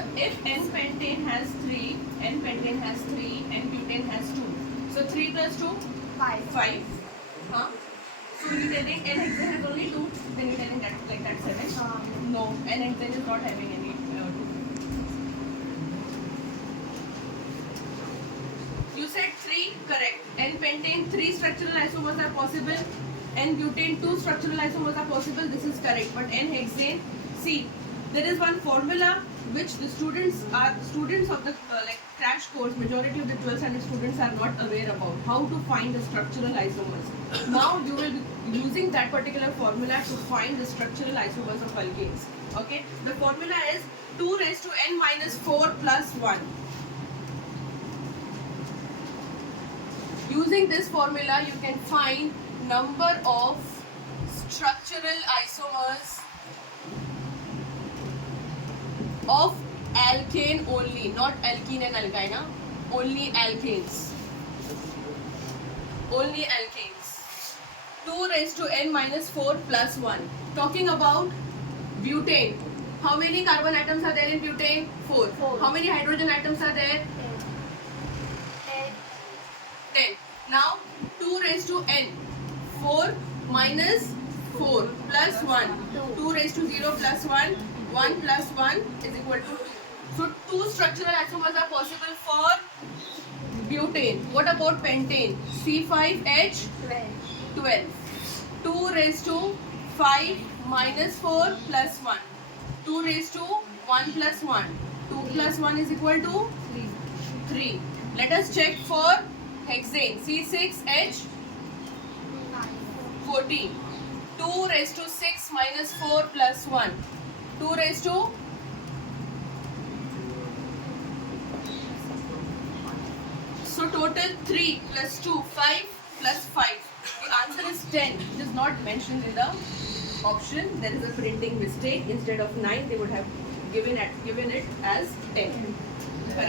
So if N-pentane has 3, N-pentane has 3, N-butane has 2. So 3 plus 2? 5. 5. Huh? So you're telling N-hexane has only 2, then you're telling that like that 7? No, N-hexane is not having any 2. You said 3, correct. N-pentane 3 structural isomers are possible. N-butane 2 structural isomers are possible. This is correct. But N-hexane, see, there is one formula which the students of the crash course, majority of the 12th standard students are not aware about. How to find the structural isomers. Now you will be using that particular formula to find the structural isomers of alkanes. Okay. The formula is 2 raised to N minus 4 plus 1. Using this formula, you can find number of structural isomers of alkane only, not alkene and alkyne, only alkanes. Only alkanes. 2 raised to N minus 4 plus 1. Talking about butane. How many carbon atoms are there in butane? 4. 4. How many hydrogen atoms are there? 10. Now 2 raised to N. 4 minus 4 plus 1. 2 raised to 0 plus 1. 1 plus 1 is equal to 2. So 2 structural isomers are possible for butane. What about pentane? C5H12. 2 raised to 5 minus 4 plus 1. 2 raised to 1 plus 1. 2 plus 1 is equal to 3. Let us check for hexane. C6H14. 2 raised to 6 minus 4 plus 1. 2 raised to so total 3 plus 2, 5 plus 5. The answer is 10. It is not mentioned in the option. There is a printing mistake. Instead of 9, they would have given it as 10. Correct?